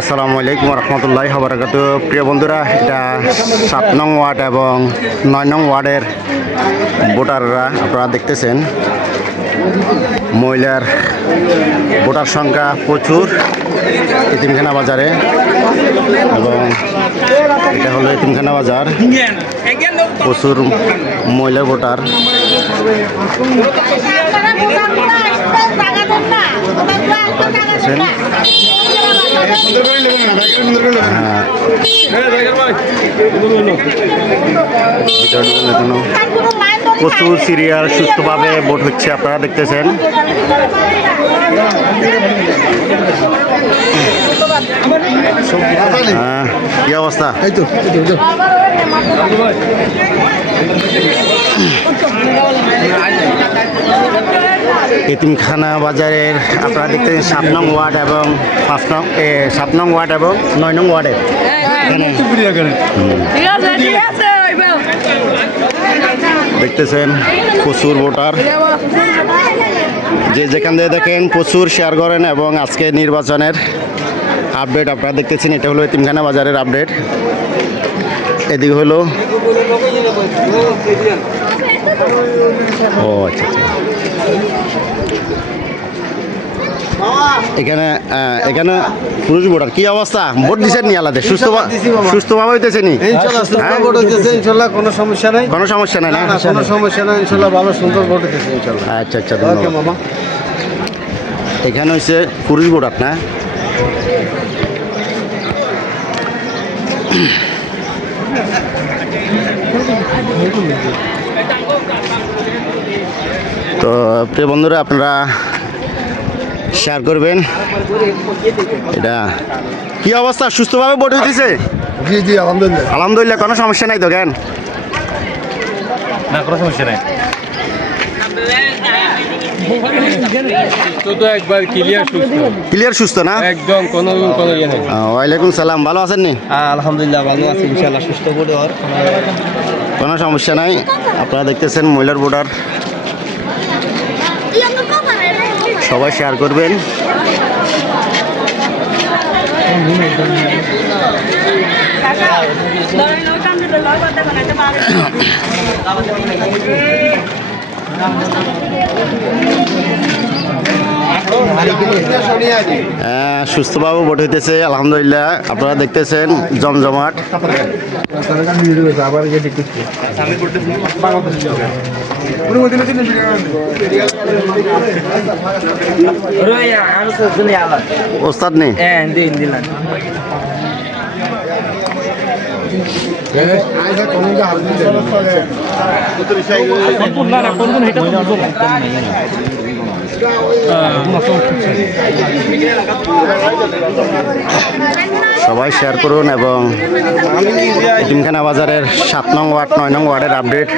আসসালামু আলাইকুম রহমতুল্লাহি ওয়া বারাকাতুহু। প্রিয় বন্ধুরা, এটা 7 নং ওয়ার্ড এবং 9 নং ওয়ার্ডের ভোটাররা আপনারা দেখতেছেন। মহিলার ভোটার সংখ্যা প্রচুর এতিমখানা বাজারে, এবং এটা হলো এতিমখানা বাজার। প্রচুর মহিলা ভোটার। প্রচুর সিরিয়াল সুস্থভাবে ভোট হচ্ছে, আপনারা দেখতেছেন। কি অবস্থা? এতিমখানা বাজারের আপনারা দেখতেছেন 7 নং ওয়ার্ড এবং 7 নং ওয়ার্ড এবং 9 নং ওয়ার্ডের দেখতেছেন প্রচুর ভোটার। যে যেখান থেকে দেখেন প্রচুর শেয়ার করেন, এবং আজকে নির্বাচনের আপডেট আপনারা দেখতেছেন। এটা হলো এতিমখানা বাজারের আপডেট। এদিকে হলো ও আচ্ছা আচ্ছা, এখানে এখানে পুরুষ ভোটার। কি অবস্থা? ভোট দিচ্ছেন নি? আলাদা সুস্থভাবে হইতেছে নি? কোনো সমস্যা নাই, কোনো সমস্যা নাই না? কোনো সমস্যা নাই, ইনশাল্লাহ ভালো সুন্দর ভোট দিতেছে ইনশাল্লাহ। আচ্ছা আচ্ছা, মামা। এখানে হচ্ছে পুরুষ ভোটার না? তো প্রিয় বন্ধুরা, আপনারা শেয়ার করবেন। এটা কি অবস্থা? সুস্থভাবে ভোট হইতেছে? জি জি, আলহামদুলিল্লাহ। আলহামদুলিল্লাহ, কোনো সমস্যা নাই তো? কেন না, কোনো সমস্যা নাই। একবার ক্লিয়ার সুস্থ না? একদম কোনো ইয়ে নেই। ওয়ালাইকুম সালাম, ভালো আছেন নি? আলহামদুলিল্লাহ ভালো আছি ইনশাল্লাহ, সুস্থ ভোট হওয়ার কোনো সমস্যা নাই। আপনারা দেখতেছেন মহিলার ভোটার। সবাই শেয়ার করবেন। সুস্থভাবে ভোট হইতেছে আলহামদুলিল্লাহ। আপনারা দেখতেছেন জমজমাট। ওস্তাদ নেই? সবাই শেয়ার করুন, এবং এতিমখানা বাজারের 7 নং ওয়ার্ড 9 নং ওয়ার্ডের আপডেট।